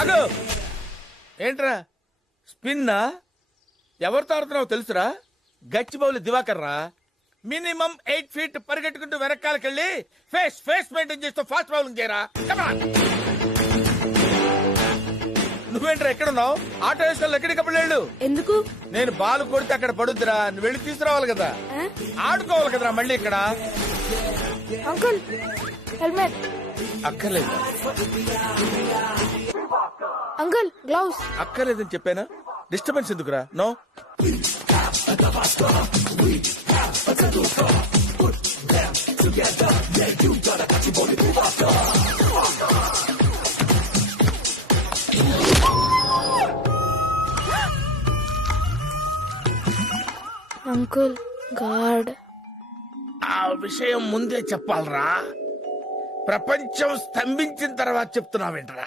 ఆగు. ఏంట్రా స్పిన్నా? ఎవరితో ఆడుతున్నావు తెలుసురా? గచ్చిబౌలి దివాకర్ రా. మినిమం 8 feet పరిగెట్టుకుంటూ వెనకాలకెళ్ళి ఫేస్ మెయింటైన్ చేస్తూ ఫాస్ట్ బౌలింగ్ చేయరా. Come on. నువ్వేంట్రా ఎక్కడున్నావు? ఆటో వేసుకొని ఎక్కడికప్పుడు వెళ్ళు. ఎందుకు? నేను బాల్ కొడితే అక్కడ పడుద్దిరా, నువ్వు వెళ్ళి తీసుకురావాలి కదా. ఆడుకోవాలి కదరా మళ్ళీ ఇక్కడ. Uncle helmet. అక్కర్లేదు. Uncle gloves. అక్కర్లేదని చెప్పానా? డిస్టర్బెన్స్ ఎందుకురా? నో. Uncle guard. ఆ విషయం ముందే చెప్పాలరా? ప్రపంచం స్తంభించిన తర్వాత చెప్తున్నావేంట్రా?